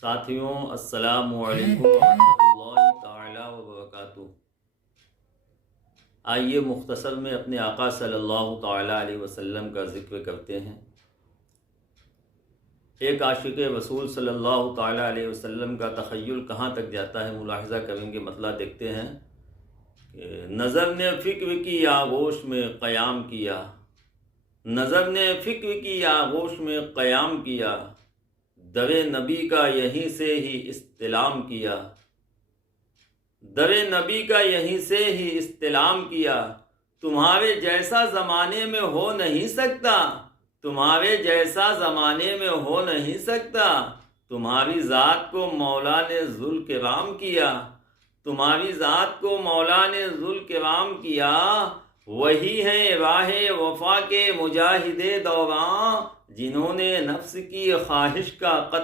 ساتھیوں السلام علیکم ورحمۃ اللہ تعالی وبرکاتہ۔ آئیے مختصر میں اپنے آقا صلی اللہ تعالی علیہ وسلم کا ذکر کرتے ہیں۔ ایک عاشق رسول صلی اللہ تعالی علیہ وسلم کا تخیل کہاں تک جاتا ہے ملاحظہ کریں گے، مطلع دیکھتے ہیں کہ نظر نے فکر کی آغوش میں قیام کیا، نظر نے فکر کی آغوش میں قیام کیا، در نبی کا یہیں سے ہی استلام کیا، در نبی کا یہیں سے ہی استلام کیا۔ تمہارے جیسا زمانے میں ہو نہیں سکتا، تمہارے جیسا زمانے میں ہو نہیں سکتا، تمہاری ذات کو مولا نے ذوالکرام کیا، تمہاری ذات کو مولا نے ذوالکرام کیا۔ وہی ہیں راہ وفا کے مجاہد دوراں، جنہوں نے نفس کی خواہش کا قتل